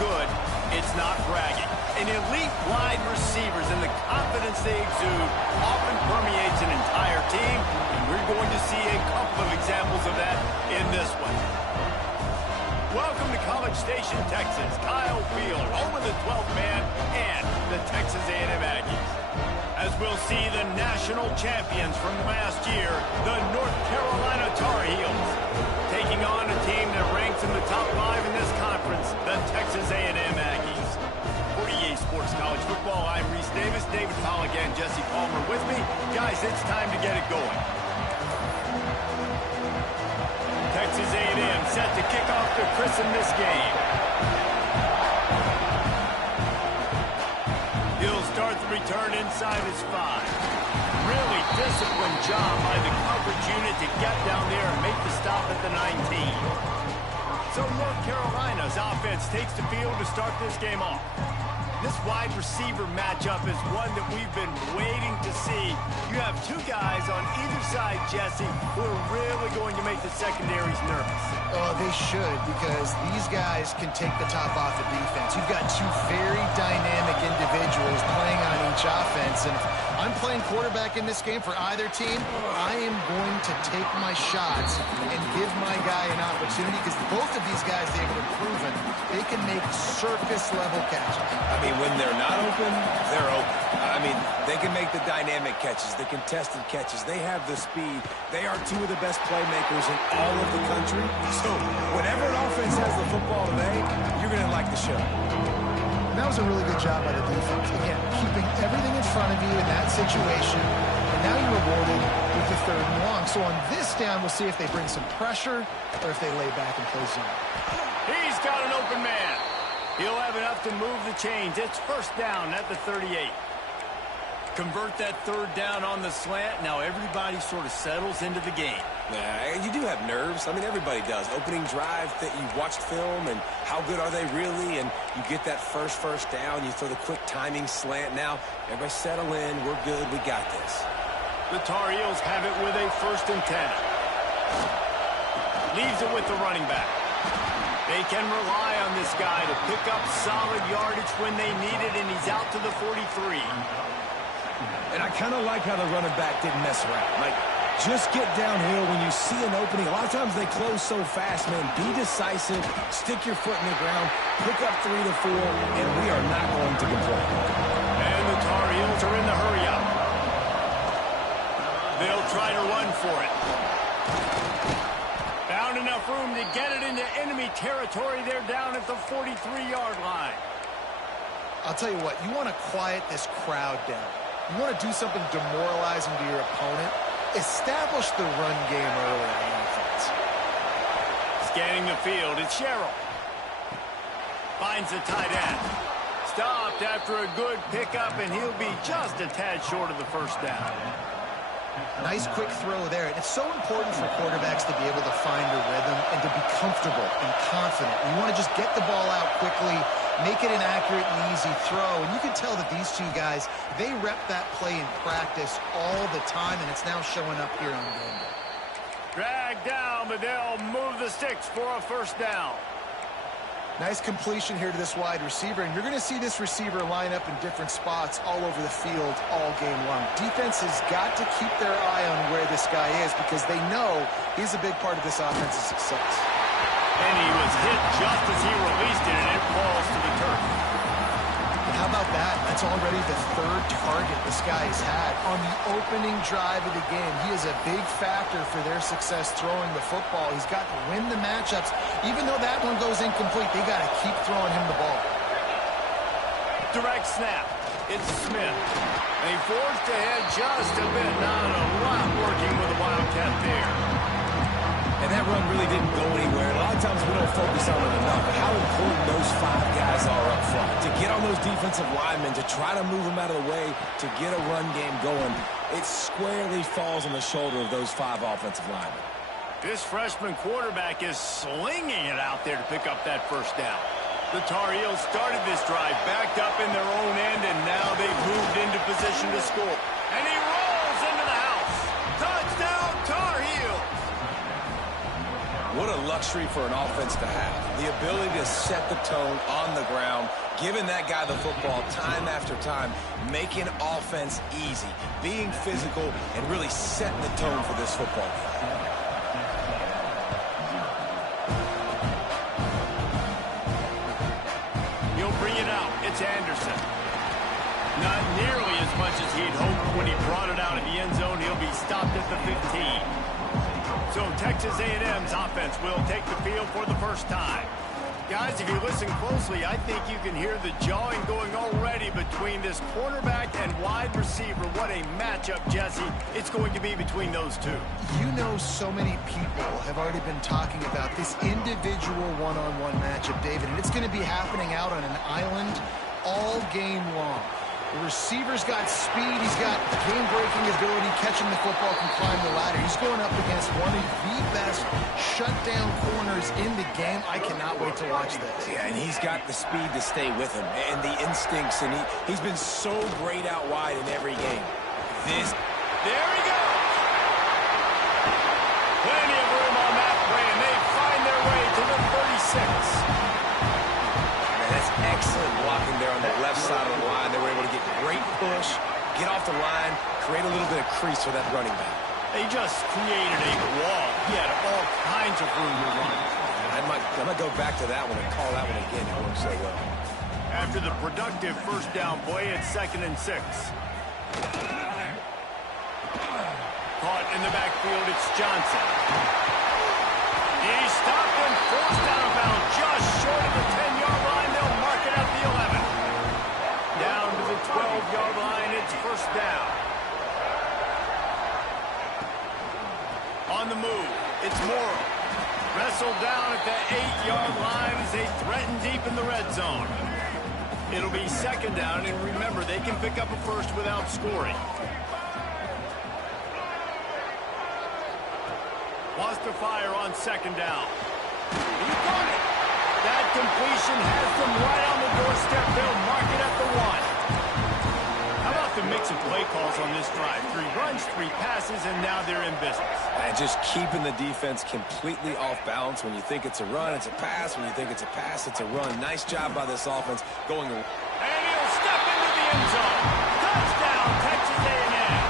good, it's not bragging. An elite wide receivers and the confidence they exude often permeates an entire team, and we're going to see a couple of examples of that in this one. Welcome to College Station, Texas. Kyle Field, home of the 12th man and the Texas A&M Aggies. As we'll see the national champions from last year, the North Carolina Tar Heels, taking on a team that ranks in the top 5 in this conference, the Texas A&M Aggies. For EA Sports College Football, I'm Reese Davis, David Pollack, and Jesse Palmer with me. Guys, it's time to get it going. Texas A&M set to kick off to christen this game. He'll start the return inside his 5. Really disciplined job by the coverage unit to get down there and make the stop at the 19. So North Carolina's offense takes the field to start this game off. This wide receiver matchup is one that we've been waiting to see. You have two guys on either side, Jesse, who are really going to make the secondaries nervous. Oh, they should, because these guys can take the top off the defense. You've got two very dynamic individuals playing on each offense, and if I'm playing quarterback in this game for either team, I am going to take my shots and give my guy an opportunity, because both of these guys, they've proven they can make surface-level catches. I mean, when they're not open, they're open. I mean, they can make the dynamic catches, the contested catches. They have the speed. They are two of the best playmakers in all of the country. So whenever an offense has the football today, you're going to like the show. And that was a really good job by the defense. Again, keeping everything in front of you in that situation. And now you're rewarded with the 3rd and long. So on this down, we'll see if they bring some pressure or if they lay back and play zone. He's got an open man. He'll have enough to move the chains. It's first down at the 38. Convert that 3rd down on the slant. Now everybody sort of settles into the game. Yeah, you do have nerves. I mean, everybody does. Opening drive, that you watched film, and how good are they really? And you get that first down. You throw the quick timing slant. Now, everybody settle in. We're good. We got this. The Tar Heels have it with a 1st and 10. Leaves it with the running back. They can rely on this guy to pick up solid yardage when they need it, and he's out to the 43. And I kind of like how the running back didn't mess around. Like, just get downhill when you see an opening. A lot of times they close so fast, man. Be decisive, stick your foot in the ground, pick up 3 to 4, and we are not going to complain. And the Tar Heels are in the hurry-up. They'll try to run for it. Found enough room to get it into enemy territory. They're down at the 43-yard line. I'll tell you what, you want to quiet this crowd down. You want to do something demoralizing to your opponent. Establish the run game early on offense. Scanning the field, it's Sherrill. Finds the tight end. Stopped after a good pickup, and he'll be just a tad short of the 1st down. Nice quick throw there. And it's so important for quarterbacks to be able to find a rhythm and to be comfortable and confident. You want to just get the ball out quickly, make it an accurate and easy throw. And you can tell that these two guys, they rep that play in practice all the time, and it's now showing up here on game day. Dragged down, but they'll move the sticks for a 1st down. Nice completion here to this wide receiver, and you're going to see this receiver line up in different spots all over the field all game long. Defense has got to keep their eye on where this guy is, because they know he's a big part of this offense's success. And he was hit just as he released it, and it falls to the turf. And how about that? That's already the 3rd target this guy has had on the opening drive of the game. He is a big factor for their success throwing the football. He's got to win the matchups. Even though that one goes incomplete, they got to keep throwing him the ball. Direct snap. It's Smith. They forced ahead just a bit. Not a lot working with the Wildcat there. And that run really didn't go anywhere. And a lot of times we don't focus on it enough. But how important those 5 guys are up front. To get on those defensive linemen, to try to move them out of the way, to get a run game going, it squarely falls on the shoulder of those 5 offensive linemen. This freshman quarterback is slinging it out there to pick up that 1st down. The Tar Heels started this drive backed up in their own end, and now they've moved into position to score. And he rolls into the house. Touchdown, Tar Heels! What a luxury for an offense to have. The ability to set the tone on the ground, giving that guy the football time after time, making offense easy, being physical, and really setting the tone for this football game. He'll bring it out. It's Anderson. Not nearly as much as he'd hoped when he brought it out of the end zone. He'll be stopped at the 15. So Texas A&M's offense will take the field for the first time. Guys, if you listen closely, I think you can hear the jawing going already between this quarterback and wide receiver. What a matchup, Jesse, it's going to be between those two. You know, so many people have already been talking about this individual one-on-one matchup, David, and it's going to be happening out on an island all game long. The receiver's got speed, he's got game-breaking ability, catching the football, can climb the ladder. He's going up against one of the best shutdown corners in the game. I cannot wait to watch this. Yeah, and he's got the speed to stay with him, and the instincts, and he's been so great out wide in every game. There he goes! Plenty of room on that play, and they find their way to the 36. That's excellent blocking there on the left side of the line. They were able to get great push, get off the line, create a little bit of crease for that running back. They just created a wall. He had all kinds of room to run. I might go back to that one and call that one again. It worked so well. After the productive first down play, it's 2nd and 6. Caught in the backfield, it's Johnson. He's stopped and forced out of bounds just short of the 10-yard line. They'll mark it at the 11. Down to the 12-yard line, it's first down. On the move, it's Morrow. Wrestled down at the 8-yard line as they threaten deep in the red zone. It'll be 2nd down, and remember, they can pick up a first without scoring. Wants to fire on 2nd down. He got it. That completion has them right on the doorstep. They'll mark it at the 1. How about the mix of play calls on this drive? 3 runs, 3 passes, and now they're in business. And just keeping the defense completely off balance. When you think it's a run, it's a pass. When you think it's a pass, it's a run. Nice job by this offense going. And he'll step into the end zone. Touchdown, Texas A&M.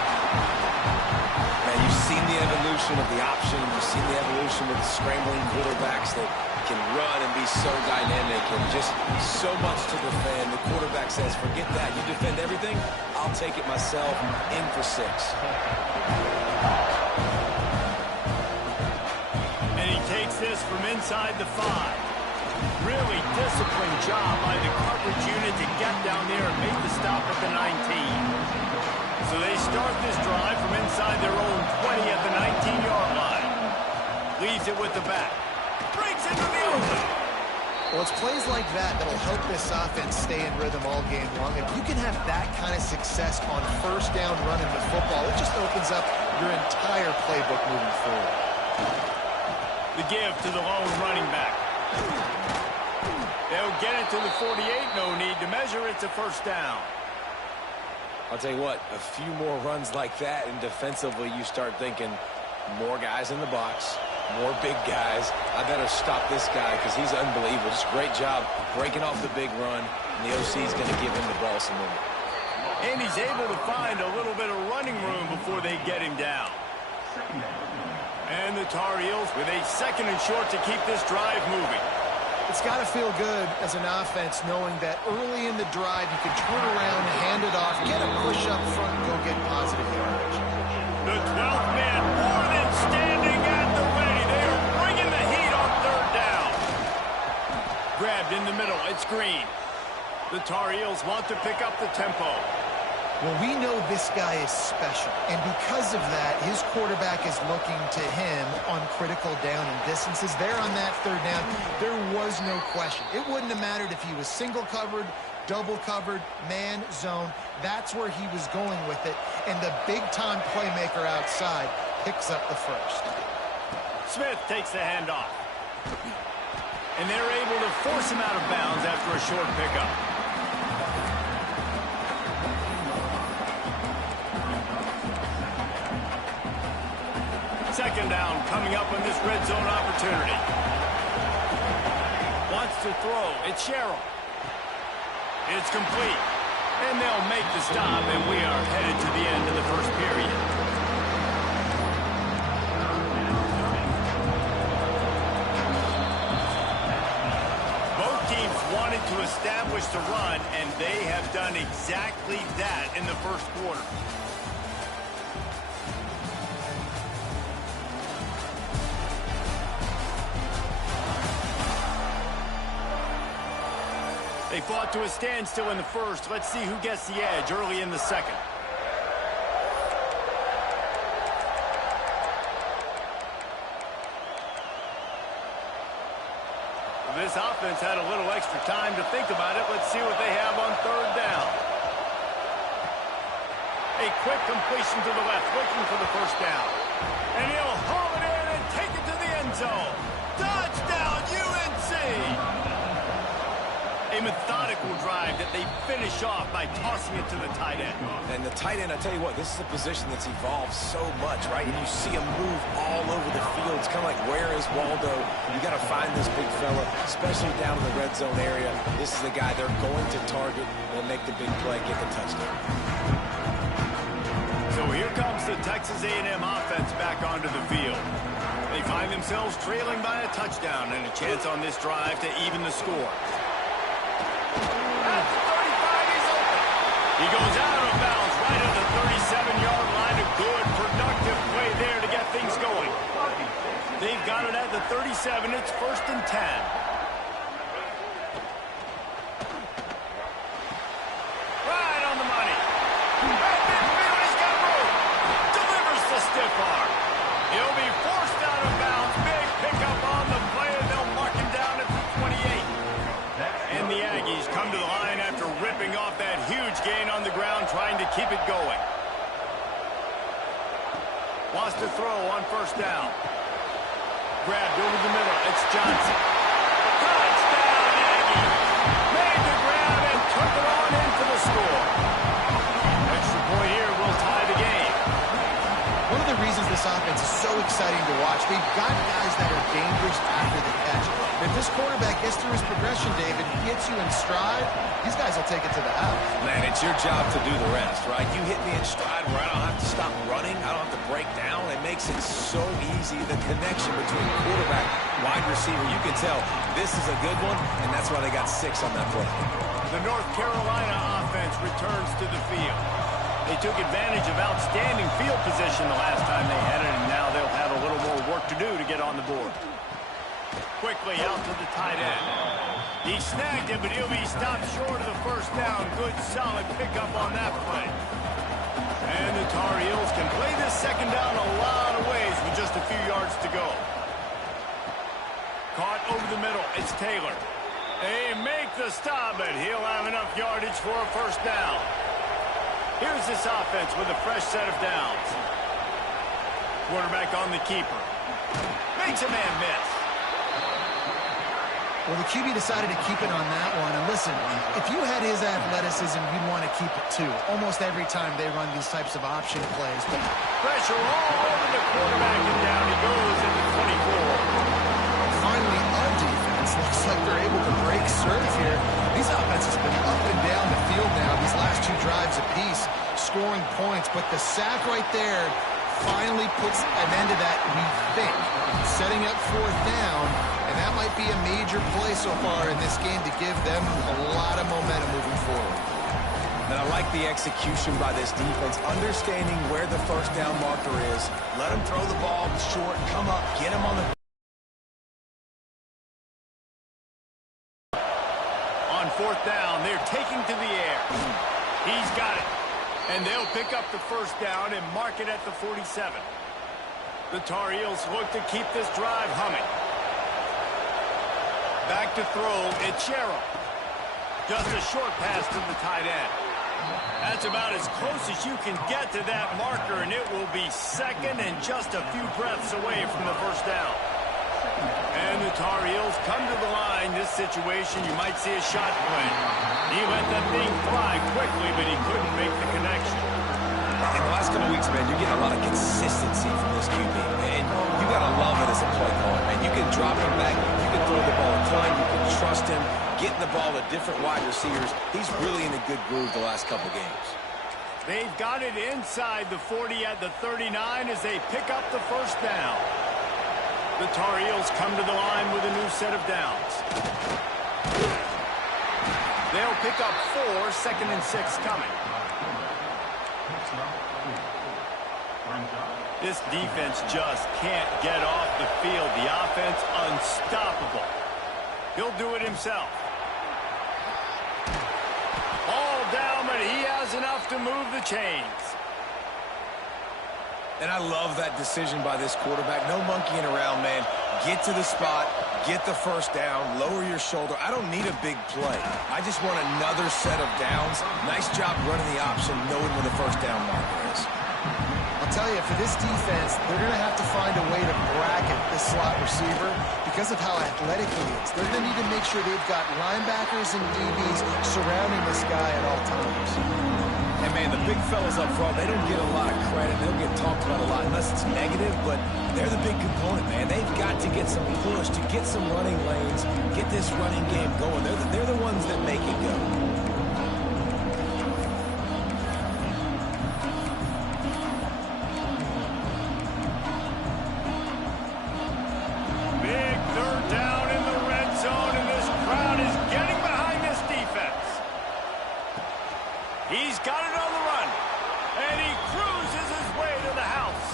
Man, you've seen the evolution of the option. You've seen the evolution with the scrambling quarterbacks that can run and be so dynamic and just so much to defend. The quarterback says, forget that. You defend everything, I'll take it myself. In for 6. And he takes this from inside the 5. Really disciplined job by the coverage unit to get down there and make the stop at the 19. So they start this drive from inside their own 20 at the 19-yard line. Leaves it with the back. Breaks into the open. Well, it's plays like that that'll help this offense stay in rhythm all game long. If you can have that kind of success on first down running the football, it just opens up your entire playbook moving forward. The give to the lone running back. They'll get it to the 48. No need to measure. It's a first down. I'll tell you what, a few more runs like that, and defensively you start thinking more guys in the box, more big guys. I better stop this guy because he's unbelievable. Just great job breaking off the big run, and the OC is going to give him the ball some more. And he's able to find a little bit of running room before they get him down. And the Tar Heels with a 2nd and short to keep this drive moving. It's got to feel good as an offense knowing that early in the drive you can turn around, hand it off, get a push up front, and go get positive yardage. The 12th man more than standing at the ready. They are bringing the heat on 3rd down. Grabbed in the middle. It's Green. The Tar Heels want to pick up the tempo. Well, we know this guy is special, and because of that, his quarterback is looking to him on critical down and distances. There on that 3rd down, there was no question. It wouldn't have mattered if he was single covered, double covered, man, zone. That's where he was going with it, and the big-time playmaker outside picks up the first. Smith takes the handoff, and they're able to force him out of bounds after a short pickup. 2nd second down coming up on this red zone opportunity. Wants to throw. It's Sherrill. It's complete. And they'll make the stop, and we are headed to the end of the first period. Both teams wanted to establish the run, and they have done exactly that in the first quarter. They fought to a standstill in the first. Let's see who gets the edge early in the second. This offense had a little extra time to think about it. Let's see what they have on third down. A quick completion to the left, looking for the first down. And he'll haul it in and take it to the end zone. Touchdown, UNC! A methodical drive that they finish off by tossing it to the tight end. And the tight end, I tell you what, this is a position that's evolved so much, right? And you see him move all over the field. It's kind of like, where is Waldo? You got to find this big fella, especially down in the red zone area. This is the guy they're going to target and make the big play, get the touchdown. So here comes the Texas A&M offense back onto the field. They find themselves trailing by a touchdown and a chance on this drive to even the score. At the 35, he's open. He goes out of bounds right at the 37-yard line. A good, productive play there to get things going. They've got it at the 37. It's 1st and 10. Right on the money. Right midfield, he's got room. Delivers the stiff arm. He'll be forced out of bounds. Big pickup on the play, and they'll mark him down at the 28. And the Aggies come to the line after ripping off that huge gain on the ground, trying to keep it going. Wants to throw on first down. Grabbed over the middle. It's Johnson. Touchdown, Aggies! Made the grab and took it on in for the score. Extra point here will tie the game. One of the reasons this offense is so exciting to watch, they've got guys that are dangerous after the catch. If this quarterback gets through his progression, David, hits you in stride, these guys will take it to the house. Man, it's your job to do the rest, right? You hit me in stride where I don't have to stop running. I don't have to break down. It makes it so easy. The connection between quarterback, wide receiver, you can tell this is a good one, and that's why they got 6 on that play. The North Carolina offense returns to the field. They took advantage of outstanding field position the last time they had it, and now they'll have a little more work to do to get on the board. Quickly out to the tight end. He snagged it, but he'll be stopped short of the first down. Good, solid pickup on that play. And the Tar Heels can play this second down a lot of ways with just a few yards to go. Caught over the middle. It's Taylor. They make the stop, but he'll have enough yardage for a first down. Here's this offense with a fresh set of downs. Quarterback on the keeper. Makes a man miss. Well, the QB decided to keep it on that one. And listen, if you had his athleticism, you'd want to keep it too. Almost every time they run these types of option plays. But pressure all over the quarterback, and down he goes at the 24. Finally, on defense, looks like they're able to break serve here. These offenses have been up and down the field now, these last 2 drives apiece, scoring points. But the sack right there finally puts an end to that, we think, setting up 4th down. And that might be a major play so far in this game to give them a lot of momentum moving forward. And I like the execution by this defense, understanding where the first down marker is. Let him throw the ball short, come up, get him on the... On 4th down, they're taking to the air. He's got it. And they'll pick up the first down and mark it at the 47. The Tar Heels look to keep this drive humming. Back to throw, it's Sherrill. Just a short pass to the tight end. That's about as close as you can get to that marker, and it will be second and just a few breaths away from the first down. And the Tar Heels come to the line. This situation, you might see a shot play. He let that thing fly quickly, but he couldn't make the connection. In the last couple of weeks, man, you're getting a lot of consistency from this QB. And you got to love it as a play caller, man. You can drop him back. You can throw the ball a ton. You can trust him. Getting the ball to different wide receivers. He's really in a good groove the last couple games. They've got it inside the 40 at the 39 as they pick up the first down. The Tar Heels come to the line with a new set of downs. They'll pick up 4, 2nd and 6 coming. This defense just can't get off the field. The offense unstoppable. He'll do it himself. Ball down, but he has enough to move the chains. And I love that decision by this quarterback. No monkeying around, man. Get to the spot, get the first down, lower your shoulder. I don't need a big play. I just want another set of downs. Nice job running the option, knowing where the first down marker is. I'll tell you, for this defense, they're going to have to find a way to bracket this slot receiver because of how athletic he is. They're going to need to make sure they've got linebackers and DBs surrounding this guy at all times. And, man, the big fellas up front, they don't get a lot of credit. They don't get talked about a lot unless it's negative, but they're the big component, man. They've got to get some push, to get some running lanes, get this running game going. They're the ones that make it go. Big 3rd down in the red zone, and this crowd is getting behind this defense. He's got it on the run, and he cruises his way to the house.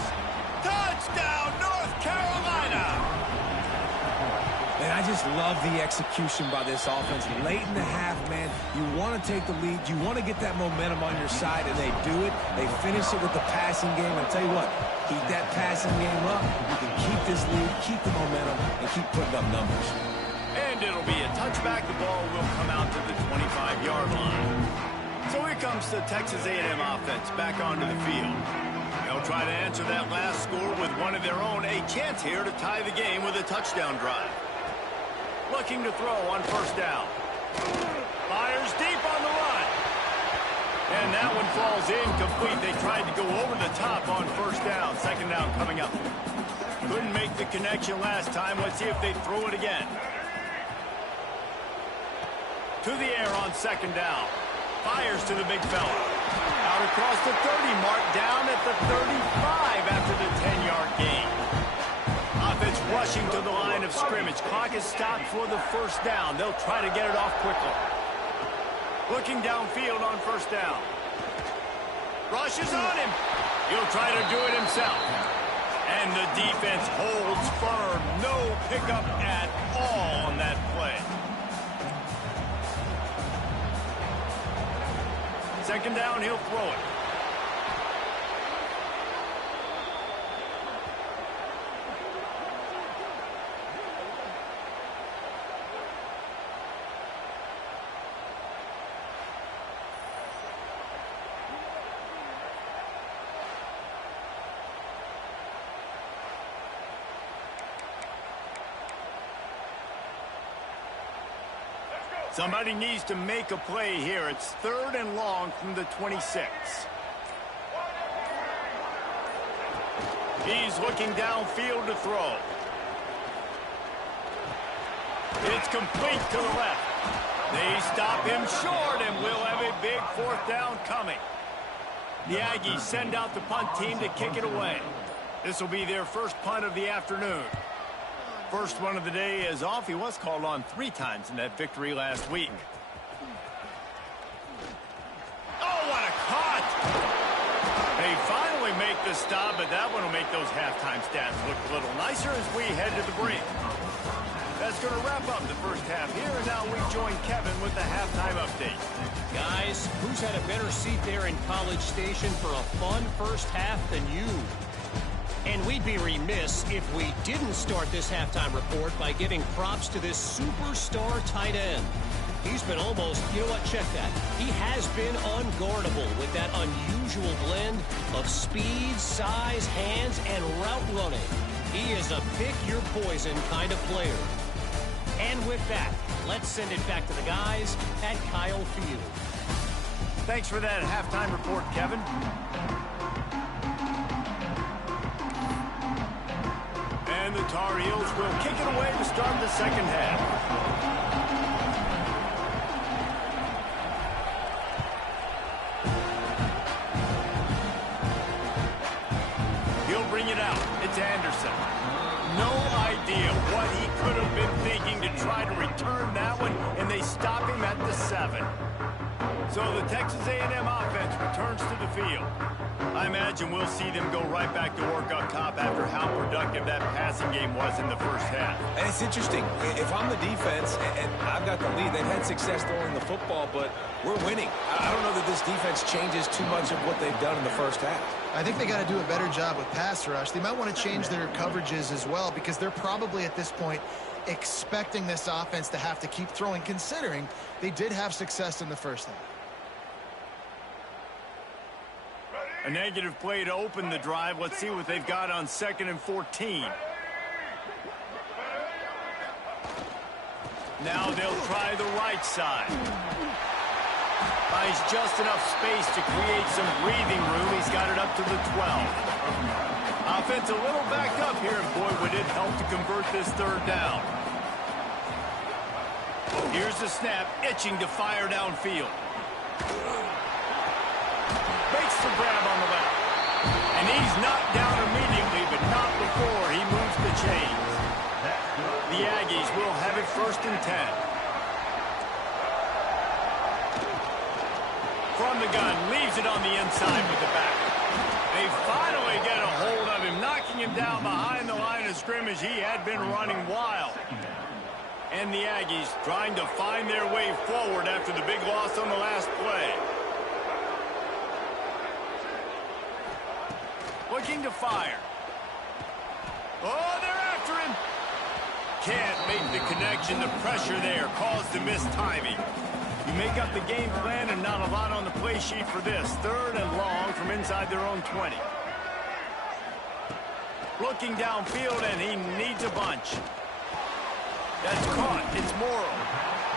Touchdown, North Carolina! And I just love the execution by this offense. Late in the half, man, you want to take the lead. You want to get that momentum on your side, and they do it. They finish it with the passing game. I'll tell you what, keep that passing game up. You can keep this lead, keep the momentum, and keep putting up numbers. And it'll be a touchback. The ball will come out to the 25-yard line. So here comes the Texas A&M offense back onto the field. They'll try to answer that last score with one of their own. A chance here to tie the game with a touchdown drive. Looking to throw on first down. Fires deep on the run. And that one falls incomplete. They tried to go over the top on first down. 2nd down coming up. Couldn't make the connection last time. Let's see if they throw it again. To the air on 2nd down. Fires to the big fella. Out across the 30 mark, down at the 35 after the 10-yard gain. Offense rushing to the line of scrimmage. Clock is stopped for the first down. They'll try to get it off quickly. Looking downfield on first down. Rushes on him. He'll try to do it himself. And the defense holds firm. No pickup at all on that play. 2nd down, he'll throw it. Somebody needs to make a play here. It's 3rd and long from the 26. He's looking downfield to throw. It's complete to the left. They stop him short, and we'll have a big 4th down coming. The Aggies send out the punt team to kick it away. This will be their first punt of the afternoon. First one of the day is off. He was called on 3 times in that victory last week. Oh, what a cut! They finally make the stop, but that one will make those halftime stats look a little nicer as we head to the break. That's going to wrap up the first half here, and now we join Kevin with the halftime update. Guys, who's had a better seat there in College Station for a fun first half than you? And we'd be remiss if we didn't start this halftime report by giving props to this superstar tight end. He's been almost, you know what, check that. He has been unguardable with that unusual blend of speed, size, hands, and route running. He is a pick-your-poison kind of player. And with that, let's send it back to the guys at Kyle Field. Thanks for that halftime report, Kevin. And the Tar Heels will kick it away to start the second half. He'll bring it out. It's Anderson. No idea what he could have been thinking to try to return that one, and they stop him at the 7. So the Texas A&M offense returns to the field. I imagine we'll see them go right back to work up top after how productive that passing game was in the first half. And it's interesting. If I'm the defense and I've got the lead, they've had success throwing the football, but we're winning. I don't know that this defense changes too much of what they've done in the first half. I think they got to do a better job with pass rush. They might want to change their coverages as well, because they're probably at this point expecting this offense to have to keep throwing, considering they did have success in the first half. A negative play to open the drive. Let's see what they've got on 2nd and 14. Now they'll try the right side. Finds just enough space to create some breathing room. He's got it up to the 12. Offense a little backed up here, and boy, would it help to convert this third down. Here's the snap, itching to fire downfield. Makes the grab on the left. And he's knocked down immediately, but not before he moves the chains. The Aggies will have it 1st and 10. From the gun, leaves it on the inside with the back. They finally get a hold of him, knocking him down behind the line of scrimmage. He had been running wild. And the Aggies trying to find their way forward after the big loss on the last play. Looking to fire. Oh, they're after him. Can't make the connection. The pressure there caused the missed timing. You make up the game plan and not a lot on the play sheet for this. 3rd and long from inside their own 20. Looking downfield, and he needs a bunch. That's caught. It's Morrow.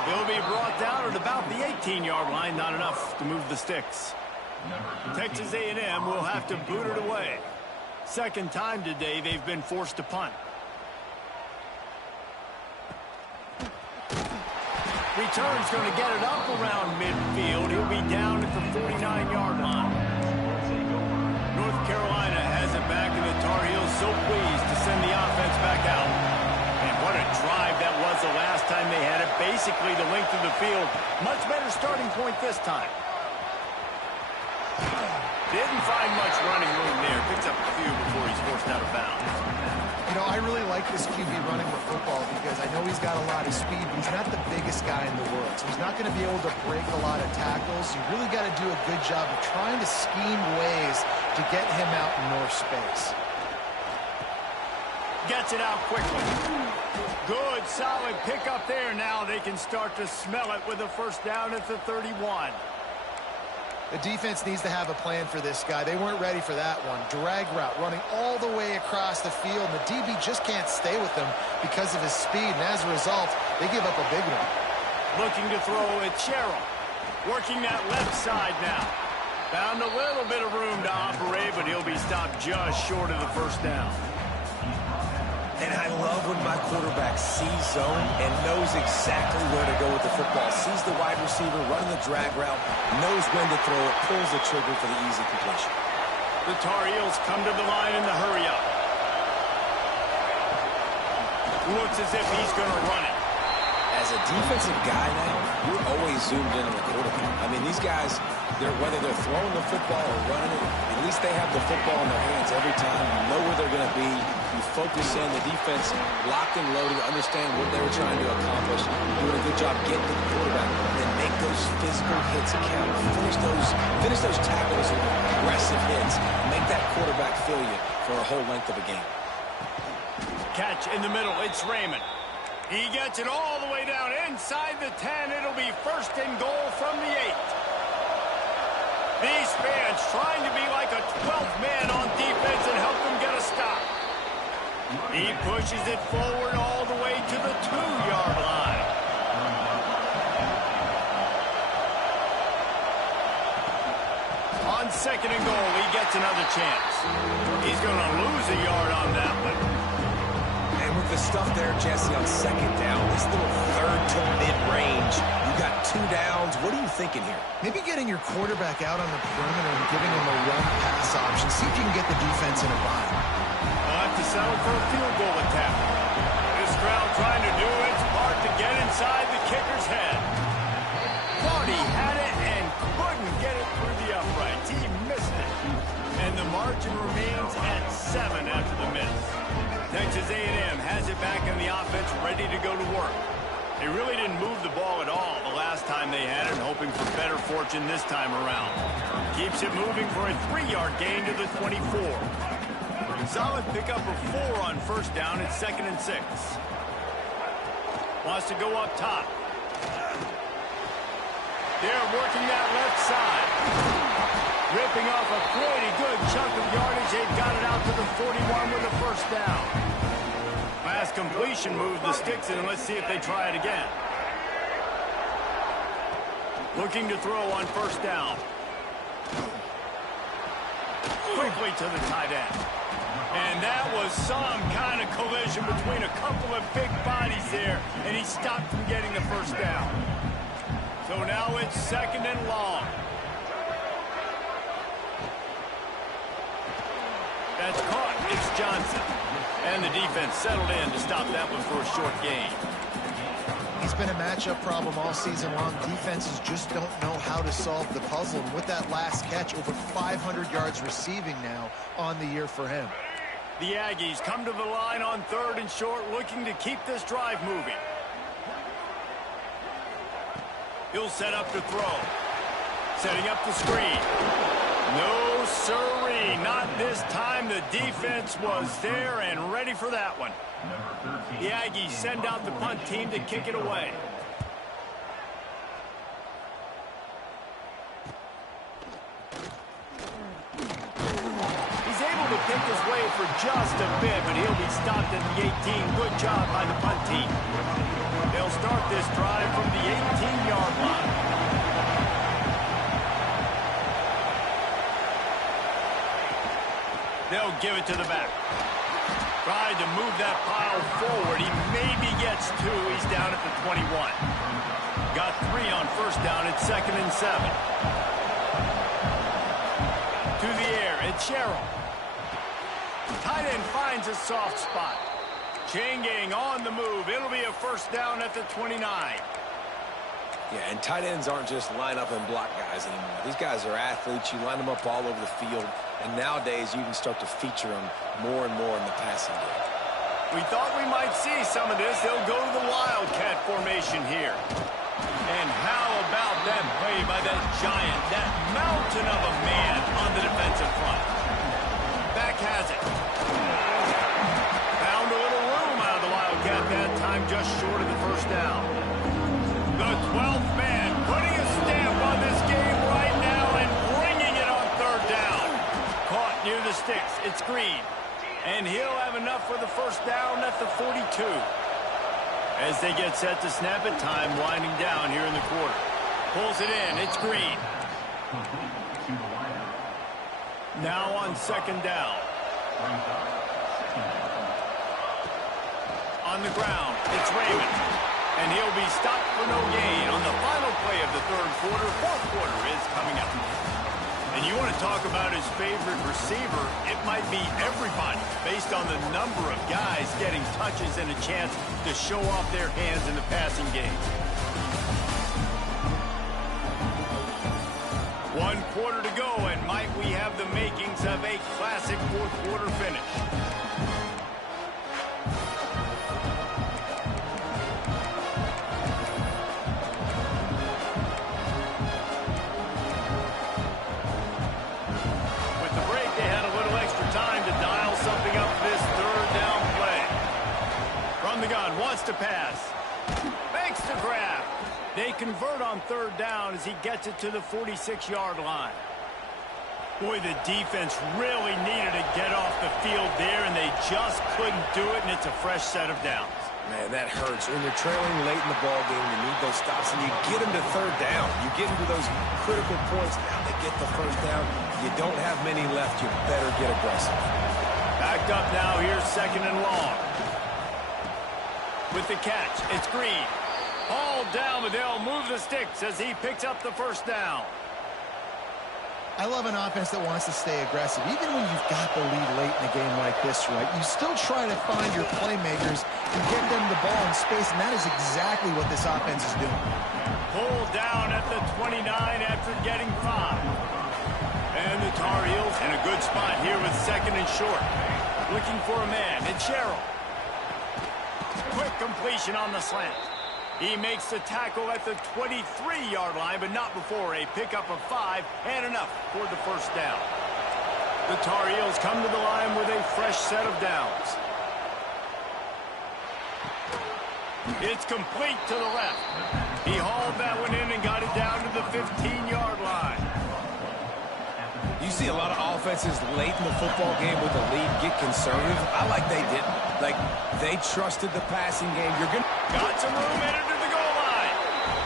He'll be brought down at about the 18-yard line. Not enough to move the sticks. Texas A&M will have to boot it away. Second time today they've been forced to punt. Return's going to get it up around midfield. He'll be down at the 49-yard line. North Carolina has it back, and the Tar Heels so pleased to send the offense back out. And what a drive that was the last time they had it. Basically the length of the field. Much better starting point this time. Didn't find much running room there. Picks up a few before he's forced out of bounds. You know, I really like this QB running the football because I know he's got a lot of speed, but he's not the biggest guy in the world. So he's not going to be able to break a lot of tackles. You really got to do a good job of trying to scheme ways to get him out in more space. Gets it out quickly. Good, solid pickup there. Now they can start to smell it with a 1st down at the 31. The defense needs to have a plan for this guy. They weren't ready for that one. Drag route running all the way across the field, and the DB just can't stay with them because of his speed, and as a result, they give up a big one. Looking to throw at Sherrill. Working that left side now. Found a little bit of room to operate, but he'll be stopped just short of the 1st down. And I love when my quarterback sees zone and knows exactly where to go with the football. Sees the wide receiver running the drag route, knows when to throw it, pulls the trigger for the easy completion. The Tar Heels come to the line in the hurry-up. Looks as if he's going to run it. As a defensive guy now, you're always zoomed in on the quarterback. I mean, these guys, whether they're throwing the football or running it, at least they have the football in their hands every time. You know where they're going to be. You focus in, the defense locked and loaded, understand what they were trying to accomplish, doing a good job getting to the quarterback, and then make those physical hits count. Finish those tackles with aggressive hits. Make that quarterback feel you for a whole length of a game. Catch in the middle. It's Raymond. He gets it all the way down inside the 10. It'll be 1st and goal from the 8. These fans trying to be like a 12th man on defense and help them get a stop. He pushes it forward all the way to the 2-yard line. On second and goal. He gets another chance. He's going to lose a yard on that one. And with the stuff there, Jesse, on second down, this little third to mid-range, you got 2 downs. What are you thinking here? Maybe getting your quarterback out on the perimeter and giving him a run-pass option. See if you can get the defense in a bind. They'll have to settle for a field goal attempt. This crowd trying to do its part to get inside the kicker's head. Thought he had it and couldn't get it through the uprights. He missed it. And the margin remains at 7 after the miss. Texas A&M has it back in the offense, ready to go to work. They really didn't move the ball at all the last time they had it, hoping for better fortune this time around. Keeps it moving for a 3-yard gain to the 24. Solid pickup of 4 on first down. It's 2nd and 6. Wants to go up top. They're working that left side. Ripping off a pretty good chunk of yardage. They've got it out to the 41 with a first down. Last completion moved the sticks in. Let's see if they try it again. Looking to throw on first down. Quickly to the tight end. And that was some kind of collision between a couple of big bodies there, and he stopped from getting the first down. So now it's 2nd and long. That's caught. It's Johnson. And the defense settled in to stop that one for a short gain. He's been a matchup problem all season long. Defenses just don't know how to solve the puzzle. And with that last catch, over 500 yards receiving now on the year for him. The Aggies come to the line on 3rd and short, looking to keep this drive moving. He'll set up to throw. Setting up the screen. No sirree, not this time. The defense was there and ready for that one. The Aggies send out the punt team to kick it away. He's able to pick his way for just a bit, but he'll be stopped at the 18. Good job by the punt team. They'll start this drive from the 18-yard line. They'll give it to the back. Tried to move that pile forward. He maybe gets 2. He's down at the 21. Got 3 on first down. It's 2nd and 7. To the air. It's Sherrill. Tight end finds a soft spot. Chain gang on the move. It'll be a first down at the 29. Yeah, and tight ends aren't just line up and block guys anymore. These guys are athletes. You line them up all over the field. And nowadays, you can start to feature them more and more in the passing game. We thought we might see some of this. They'll go to the Wildcat formation here. And how about that play by that giant, that mountain of a man on the defensive front? Back has it. Found a little room out of the Wildcat that time, just short of the first down. The 12th man putting a stamp on this game right now and bringing it on 3rd down. Caught near the sticks. It's Green. And he'll have enough for the first down at the 42. As they get set to snap it, time winding down here in the quarter. Pulls it in. It's Green. Now on 2nd down. On the ground, it's Raymond. And he'll be stopped for no gain on the final play of the 3rd quarter. 4th quarter is coming up. And you want to talk about his favorite receiver, it might be everybody based on the number of guys getting touches and a chance to show off their hands in the passing game. 1 quarter to go, and might we have the makings of a classic 4th quarter finish. Wants to pass. Makes the grab. They convert on 3rd down as he gets it to the 46-yard line. Boy, the defense really needed to get off the field there, and they just couldn't do it, and it's a fresh set of downs. Man, that hurts. When you're trailing late in the ball game, you need those stops, and you get them to third down. You get into those critical points. Now they get the first down. You don't have many left. You better get aggressive. Backed up now. Here's 2nd and long. With the catch, it's Green. All down, but they'll move the sticks as he picks up the first down. I love an offense that wants to stay aggressive. Even when you've got the lead late in a game like this, right, you still try to find your playmakers and get them the ball in space, and that is exactly what this offense is doing. Pulled down at the 29 after getting 5. And the Tar Heels in a good spot here with 2nd and short. Looking for a man. It's Sherrill. Quick completion on the slant. He makes the tackle at the 23-yard line, but not before a pickup of 5 and enough for the first down. The Tar Heels come to the line with a fresh set of downs. It's complete to the left. He hauled that one in and got it down to the 15-yard line. You see a lot of offenses late in the football game with the lead get conservative. I like they didn't. Like, they trusted the passing game. You're going to... Got some room headed to the goal line.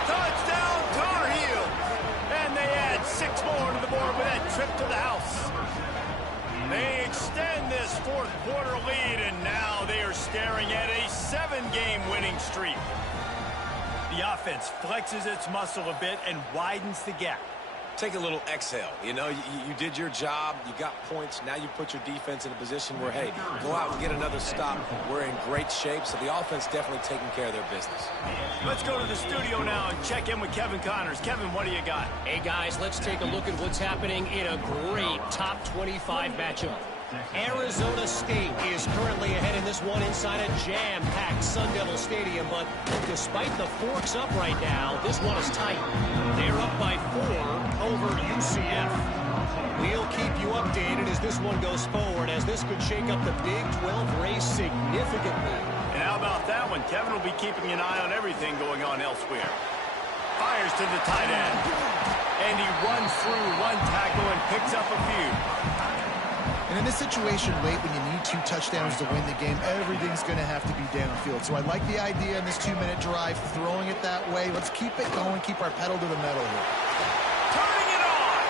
Touchdown, Tar Heels. And they add 6 more to the board with that trip to the house. They extend this 4th quarter lead, and now they are staring at a 7-game winning streak. The offense flexes its muscle a bit and widens the gap. Take a little exhale. You know, you did your job. You got points. Now you put your defense in a position where, hey, go out and get another stop. We're in great shape, so the offense definitely taking care of their business. Let's go to the studio now and check in with Kevin Connors. Kevin, what do you got? Hey, guys, let's take a look at what's happening in a great top 25 matchup. Arizona State is currently ahead in this one inside a jam-packed Sun Devil Stadium, but despite the forks up right now, this one is tight. They're up by 4 over UCF. We'll keep you updated as this one goes forward, as this could shake up the Big 12 race significantly. And how about that one? Kevin will be keeping an eye on everything going on elsewhere. Fires to the tight end. And he runs through one tackle and picks up a few. And in this situation late when you need 2 touchdowns to win the game, everything's going to have to be downfield. So I like the idea in this 2-minute drive, throwing it that way. Let's keep it going, keep our pedal to the metal here. Turning it on!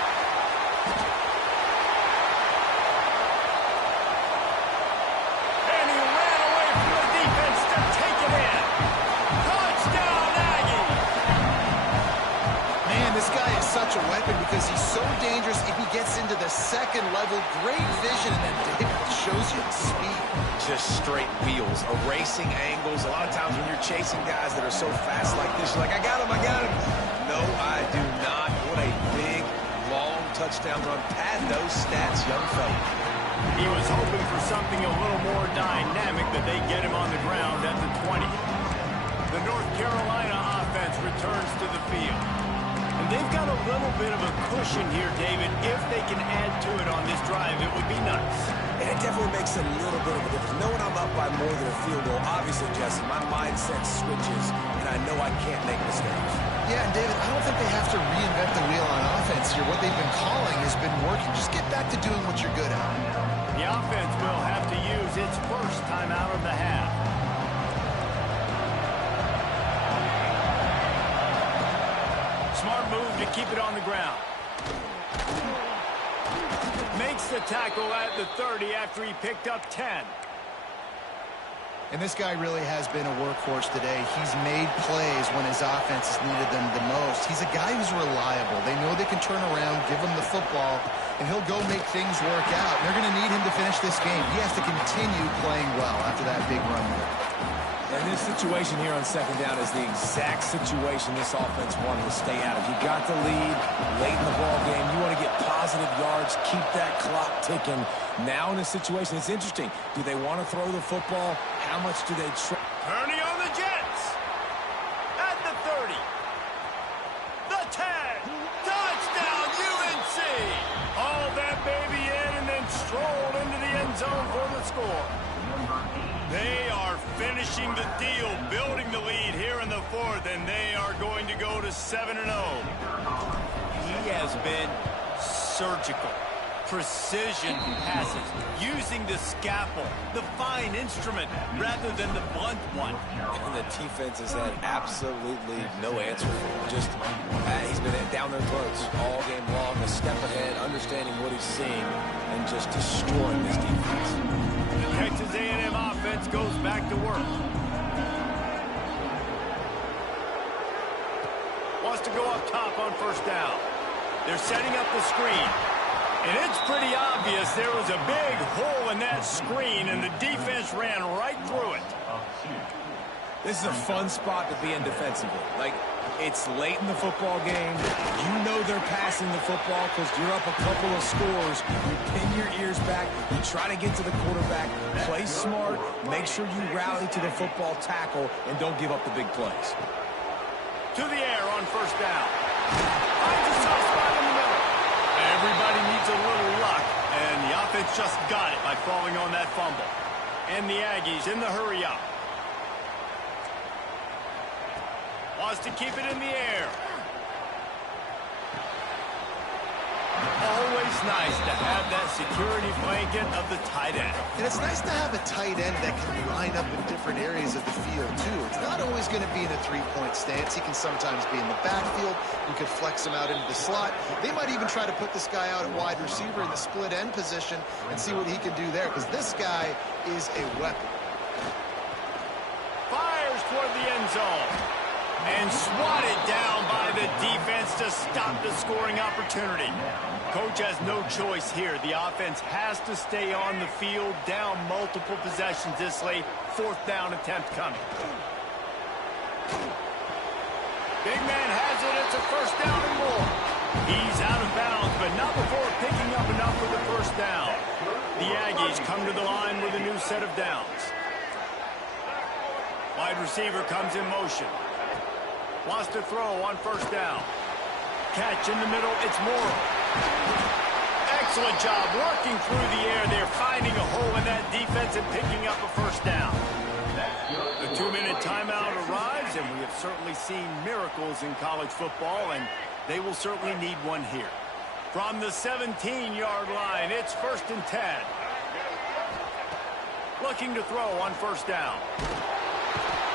And he ran away from the defense to take it in. Touchdown, Aggie! Man, this guy is such a weapon because he's so dangerous. If he gets into the 2nd level, great vision, and then David shows you the speed. Just straight wheels, erasing angles. A lot of times when you're chasing guys that are so fast like this, you're like, I got him. No, I do not. What a big, long touchdown run. Pad those stats, young fella. He was hoping for something a little more dynamic, that they get him on the ground at the 20. The North Carolina offense returns to the field. And they've got a little bit of a cushion here, David. If they can add to it on this drive, it would be nice. And it definitely makes a little bit of a difference. Knowing I'm up by more than a field goal, obviously, Jesse, my mindset switches, and I know I can't make mistakes. Yeah, and David, I don't think they have to reinvent the wheel on offense here. What they've been calling has been working. Just get back to doing what you're good at. The offense will have to use its first time out of the half. Smart move to keep it on the ground. Makes the tackle at the 30 after he picked up 10. And this guy really has been a workhorse today. He's made plays when his offense has needed them the most. He's a guy who's reliable. They know they can turn around, give him the football, and he'll go make things work out. They're going to need him to finish this game. He has to continue playing well after that big run there. And this situation here on 2nd down is the exact situation this offense wanted to stay out of. You got the lead late in the ball game. You want to get positive yards, keep that clock ticking. Now in this situation, it's interesting. Do they want to throw the football? How much do they try? Turning on the Jets. At the 30. The 10. Touchdown, UNC. Haul that baby in and then strolled into the end zone for the score. They are finishing the deal, building the lead here in the 4th, and they are going to go to 7-0. He has been surgical. Precision passes, using the scalpel, the fine instrument, rather than the blunt one. And the defense has had absolutely no answer for him. Just, he's been down their throats all game long, a step ahead, understanding what he's seeing, and just destroying this defense. The Texas A&M offense goes back to work. Wants to go up top on first down. They're setting up the screen. And it's pretty obvious there was a big hole in that screen, and the defense ran right through it. This is a fun spot to be in defensively. Like, it's late in the football game. You know they're passing the football because you're up a couple of scores. You pin your ears back. You try to get to the quarterback. Play smart. Make sure you rally to the football tackle and don't give up the big plays. To the air on first down. Finds a soft spot in the middle. Everybody needs a little luck, and the offense just got it by falling on that fumble. And the Aggies in the hurry up. Wants to keep it in the air. Always nice to have that security blanket of the tight end. And it's nice to have a tight end that can line up in different areas of the field, too. It's not always going to be in a three-point stance. He can sometimes be in the backfield. You could flex him out into the slot. They might even try to put this guy out at wide receiver in the split end position and see what he can do there, because this guy is a weapon. Fires toward the end zone. And swatted down by the defense to stop the scoring opportunity. Coach has no choice here. The offense has to stay on the field, down multiple possessions this late. Fourth down attempt coming. Big man has it. It's a first down and more. He's out of bounds, but not before picking up enough for the first down. The Aggies come to the line with a new set of downs. Wide receiver comes in motion. Wants to throw on first down. Catch in the middle, it's Morrow. Excellent job working through the air. They're finding a hole in that defense and picking up a first down. The 2-minute timeout arrives, and we have certainly seen miracles in college football, and they will certainly need one here. From the 17-yard line, it's 1st and 10. Looking to throw on first down.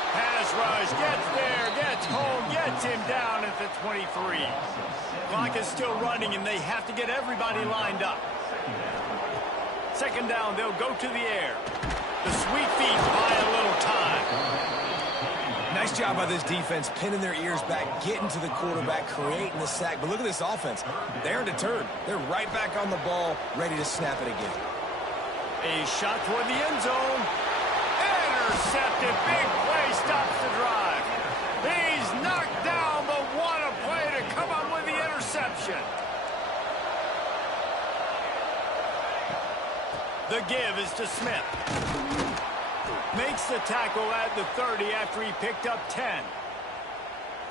Pass rush, gets there, gets home, gets him down at the 23. Clock is still running, and they have to get everybody lined up. Second down, they'll go to the air. The sweet feet buy a little time. Nice job by this defense, pinning their ears back, getting to the quarterback, creating the sack. But look at this offense. They're deterred. They're right back on the ball, ready to snap it again. A shot toward the end zone. Intercepted. Big play stops the drive. He's knocked down, but what a play to come up with the interception. The give is to Smith. Makes the tackle at the 30 after he picked up 10.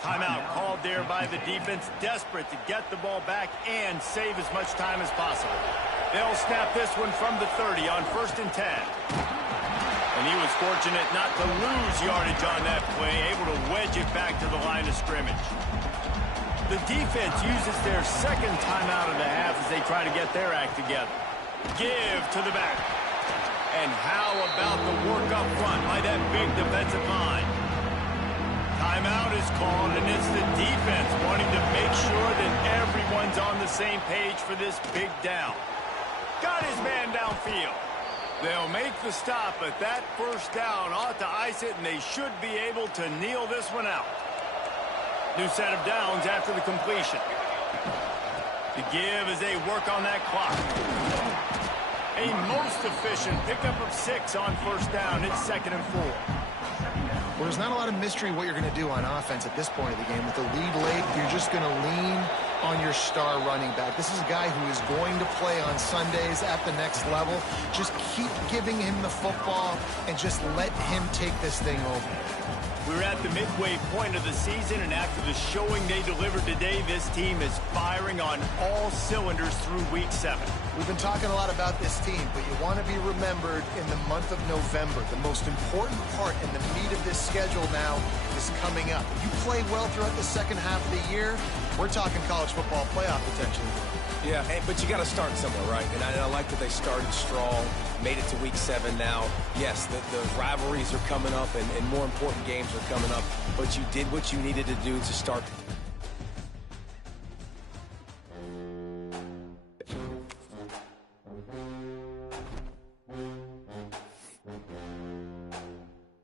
Timeout called there by the defense, desperate to get the ball back and save as much time as possible. They'll snap this one from the 30 on 1st and 10. And he was fortunate not to lose yardage on that play, able to wedge it back to the line of scrimmage. The defense uses their second timeout of the half as they try to get their act together. Give to the back. And how about the work up front by that big defensive line? Timeout is called, and it's the defense wanting to make sure that everyone's on the same page for this big down. Got his man downfield. They'll make the stop, but that first down ought to ice it, and they should be able to kneel this one out. New set of downs after the completion. The give as they work on that clock. A most efficient pickup of 6 on first down. It's 2nd and 4. Well, there's not a lot of mystery what you're going to do on offense at this point of the game. With the lead late, you're just going to lean on your star running back. This is a guy who is going to play on Sundays at the next level. Just keep giving him the football and just let him take this thing over. We're at the midway point of the season, and after the showing they delivered today, this team is firing on all cylinders through Week 7. We've been talking a lot about this team, but you want to be remembered in the month of November. The most important part in the meat of this schedule now is coming up. If you play well throughout the second half of the year, we're talking college football playoff potentially. Yeah, but you got to start somewhere, right? And I like that they started strong, made it to week 7 now. Yes, the rivalries are coming up, and more important games are coming up, but you did what you needed to do to start